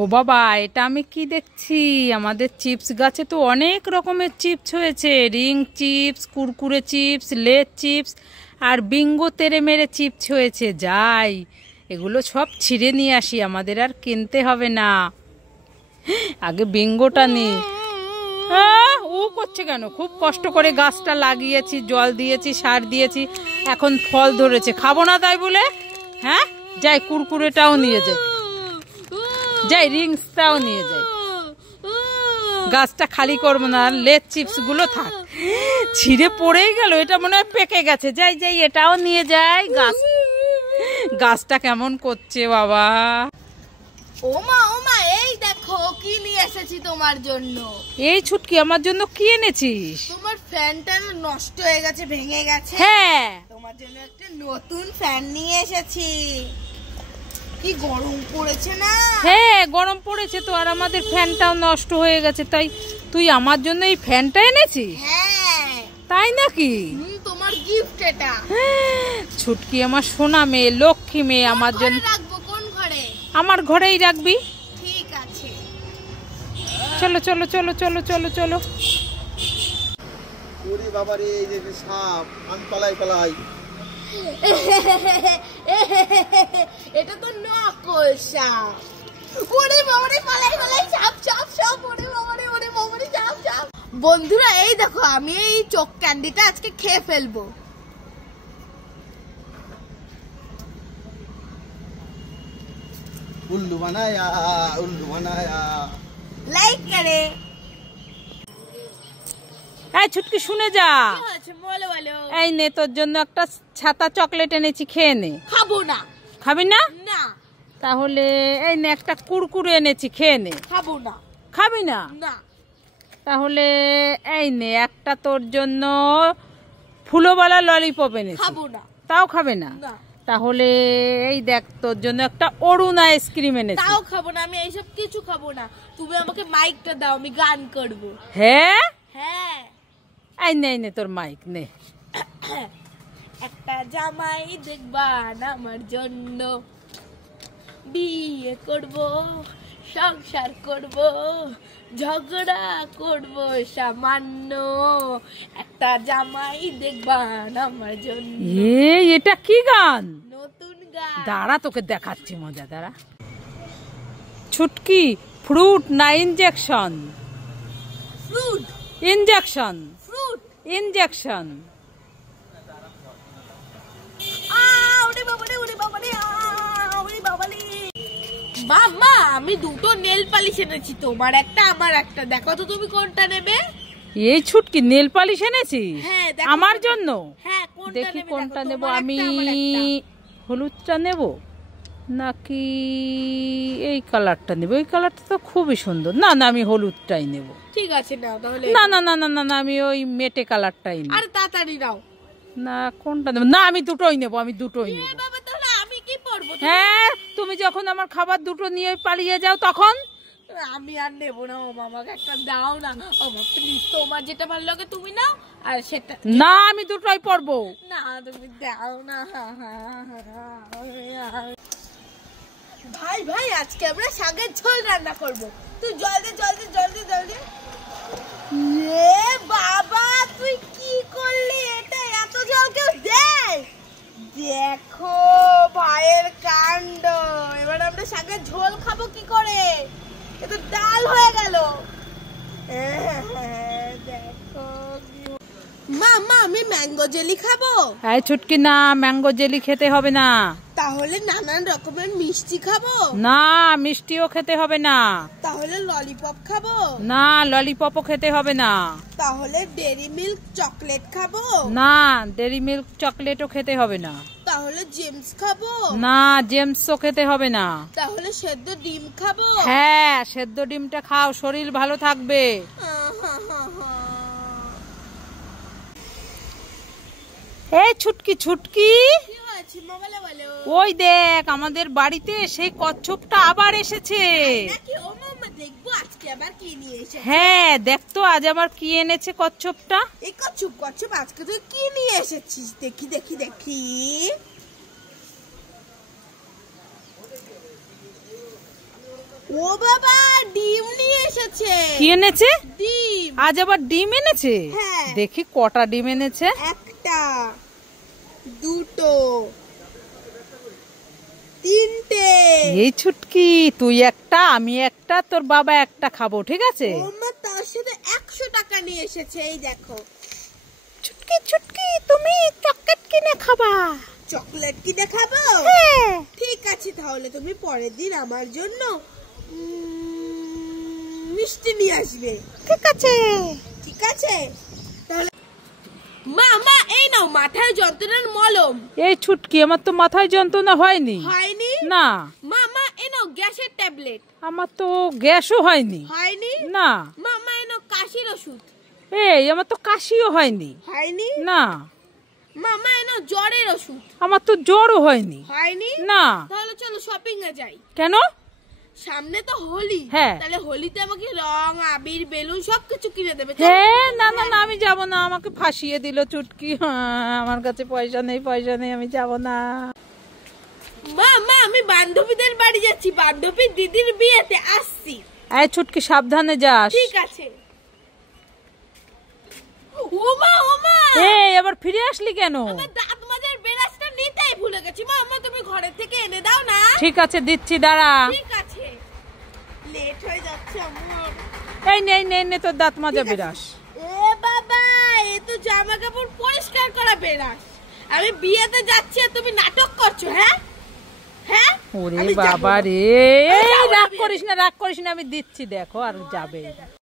ও বাবা, এটা আমি কি দেখছি? আমাদের চিপস গাছে তো অনেক রকমের চিপস হয়েছে। রিং চিপস, কুরকুরে চিপস, লেজ চিপস আর বিঙ্গো তেরে মেরে চিপস হয়েছে। যাই, এগুলো সব ছিঁড়ে নিয়ে আসি, আমাদের আর কিনতে হবে না। আগে বিঙ্গোটা নি। ও করছে কেন? খুব কষ্ট করে গাছটা লাগিয়েছি, জল দিয়েছি, সার দিয়েছি, এখন ফল ধরেছে। খাবো না তাই বলে? হ্যাঁ, যাই কুরকুরেটাও নিয়ে যাই, যাই রিংসটাও নিয়ে যাই। গাছটা খালি করবো না, লেজ চিপস গুলো থাক। ছিঁড়ে পড়েই গেল, এটা মনে হয় পেকে গেছে। যাই যাই, এটাও নিয়ে যাই। গাছটা কেমন করছে বাবা। ওমা ওমা, এই দেখো কি নিয়ে এসেছি তোমার জন্য। এই ছুটকি, আমার জন্য কি এনেছিস? তোমার ফ্যানটা নষ্ট হয়ে গেছে, ভেঙে গেছে। হ্যাঁ, তোমার জন্য একটা নতুন ফ্যান নিয়ে এসেছি। কি গরম পড়েছে না? হ্যাঁ, গরম পড়েছে তো, আর আমাদের ফ্যানটাও নষ্ট হয়ে গেছে, তাই তুই আমার জন্য এই ফ্যানটা এনেছিস? হ্যাঁ। তাই নাকি? তোমার গিফট এটা। ছুটকি আমার সোনা মেয়ে, লক্ষ্মী মেয়ে, আমার জন্য রাখবো। কোন ঘরে? আমার ঘরেই রাখবি। ঠিক আছে, চলো চলো চলো চলো চলো চলো। ওরে বাবা রে, এই যে সাপ, আমি পালাই পালাই। এটা তো নকল সাপ। ওরে বাবা রে, পালাই পালাই, সাপ সাপ সাপ। ওরে বাবা রে, ওরে বাবা রে, সাপ সাপ। বন্ধুরা, এই দেখো, আমি এই চোখ ক্যান্ডিটা আজকে খেয়ে ফেলবো। উল্লু বানায়া, উল্লু বানায়া। লাইক করে। এই ছুটকি, শুনে যা। কি হয়েছে বলো বলো। এই নে, তোর জন্য একটা ছাতা চকলেট এনেছি, খেয়ে নে। খাবো না। খাবি না? না। তাহলে এই নে, একটা কুরকুরে এনেছি, খেয়ে নে। খাবো না। খাবি না? না। তাহলে এই নে, একটা তোর জন্য ফুলওয়ালা ললিপপ এনেছি। খাবো না। তাও খাবে না? না। তাহলে এই দেখ, তোর জন্য একটা অরুণ আইসক্রিম এনেছি। তাও খাবো না, আমি এইসব কিছু খাবো না। তুমি আমাকে মাইকটা দাও, আমি গান করবো। হ্যাঁ, হ্যাঁ। এই নে, এই নে তোর মাইক নে। একটা জামাই দেখবা না আমার জন্য, বিয়ে করব, সংসার করব, ঝগড়া করব সামান্য। একটা জামাই দেখবা না আমার জন্য। এটা কি গান? নতুন গান। দাঁড়া, তোকে দেখাচ্ছি মজা, দাঁড়া। ছুটকি, ফ্রুট না injection? Fruit. Injection. Fruit. Injection. ওরে বাবা রে, ওরে বাবা রে, ওরে বাবা রে। মাম্মা, আমি দুটো নেল পালিশ এনেছি, তোমার একটা আমার একটা। দেখো তো তুমি কোনটা নেবে। এই ছুটকি, নেল পালিশ এনেছিস? হ্যাঁ, আমার জন্য? হ্যাঁ, কোনটা দেখি নেবে? কোনটা দেখো, নেব তোমার আমি। একটা, আমার একটা। হলুদটা নেব নাকি এই কালারটা নেব? এই কালারটা তো খুবই সুন্দর। না না, আমি হলুদটাই নেব। ঠিক আছে, নাও তাহলে। না না না না না না, আমি ওই মেটে কালারটাই নেব। আরে তাড়াতাড়ি নাও। না, কোনটা নেব? না, আমি দুটোই নেব, আমি দুটোই নেব। বাবা, তাহলে আমি কি পরবো? হ্যাঁ, তুমি যখন আমার খাবার দুটো নিয়ে পালিয়ে যাও তখন। আমি আর নেবো না। ও মামাকে একটা দাও না। ও মা, প্লিজ, তোমার যেটা ভালো লাগে তুমি নাও, আর সেটা। না, আমি দুটোই পরবো। না, তুমি দাও না। ভাই ভাই, আজকে আমরা শাকের ঝোল রান্না করব। তুই জলদি জলদি জলদি জলদি। এ বাবা, তুই কি করলি? এটা এত জল কেউ দেয়? দেখো ভাইয়ের কাণ্ড। এবার আমরা শাকের ঝোল খাবো কি করে? এ তো ডাল হয়ে গেল। দেখো মা, আমি ম্যাঙ্গো জেলি খাবো। এই ছুটকি, না, ম্যাঙ্গো জেলি খেতে হবে না। তাহলে নানান রকমের মিষ্টি খাবো। না, মিষ্টিও খেতে হবে না। তাহলে ললিপপ খাবো। না, ললিপপও খেতে হবে না। তাহলে ডেরি মিল্ক চকলেট খাবো। না, ডেরি মিল্ক চকলেটও খেতে হবে না। তাহলে জেমস খাবো। না, জেমসও খেতে হবে না। তাহলে সেদ্ধ ডিম খাবো। হ্যাঁ, সেদ্ধ ডিমটা খাও, শরীর ভালো থাকবে। এই ছুটকি, ছুটকি, ওই দেখ, আমাদের বাড়িতে সেই কচ্ছপটা আবার এসেছে। হ্যাঁ, দেখ তো আজ আবার কি এনেছে কচ্ছপটা। এই কচ্ছপ আজকে তুই কি নিয়ে এসেছিস? দেখি দেখি দেখি। ও বাবা ডিম নিয়ে এসেছে। কি এনেছে? ডিম। আজ আবার ডিম এনেছে? হ্যাঁ। দেখি কটা ডিম এনেছে। একটা, দুটো, তিনটে। এই ছুটকি, তুই একটা আমি একটা, তোর বাবা একটা খাবো, ঠিক আছে? ওমা তার সাথে 100 টাকা নিয়ে এসেছে, এই দেখো। ছুটকি ছুটকি, তুমি চকলেট কিনে খাবা? চকলেট কি দেখাবো? হ্যাঁ। ঠিক আছে, তাহলে তুমি পরের দিন আমার জন্য মিষ্টি নিয়ে আসবে। ঠিক আছে। ঠিক আছে, তাহলে মা মা এই নাও মাথায় যন্ত্রণার মলম। এই ছুটকি, আমার তো মাথায় যন্ত্রণা হয়নি। হয়নি? না। মা মা এই নাও গ্যাসের ট্যাবলেট। আমার তো গ্যাসও হয়নি। হয়নি? না। মা মা এই নাও কাশির ওষুধ। এই আমার তো কাশিও হয়নি। হয়নি? না। মা মা এই নাও জ্বরের ওষুধ। আমার তো জ্বরও হয়নি। হয়নি? না। তাহলে চলো শপিং এ যাই। কেন? সামনে তো হোলি। হ্যাঁ। তাহলে হোলিতে আমাকে রং, আবির, বেলুন সবকিছু কিনে দেবে। হ্যাঁ, না না না, আমি যাব না, আমাকে ফাঁসিয়ে দিল ছুটকি। আমার কাছে পয়সা নেই, আমি যাব না। মা মা আমি বান্ধবীদের বাড়ি যাচ্ছি, বান্ধবীর দিদির বিয়েতে আসছি। এই ছুটকি, সাবধানে যাস। ঠিক আছে। ওমা ওমা এই আবার ফিরে আসলি কেন? আমার দাঁত মাজার ব্রাশটা নিতেই ভুলে গেছি। মা মা তুমি ঘরে থেকে এনে দাও না। ঠিক আছে, দিচ্ছি, দাঁড়া। ঠিক আছে, লেট হয়ে যাচ্ছে আমার। এই নে তোর দাঁত মাজা বিরাস। এ বাবা, এ তো জামা কাপড় পরিষ্কার করা বেরাস। আমি বিয়েতে যাচ্ছি আর তুমি নাটক করছো? হ্যাঁ হ্যাঁ। ওরে আমি যাবো বাবা না। রে, আমি যাবো না রাগ বিয়েতে। করিস না, আমি দিচ্ছি, দেখো আর যাবে।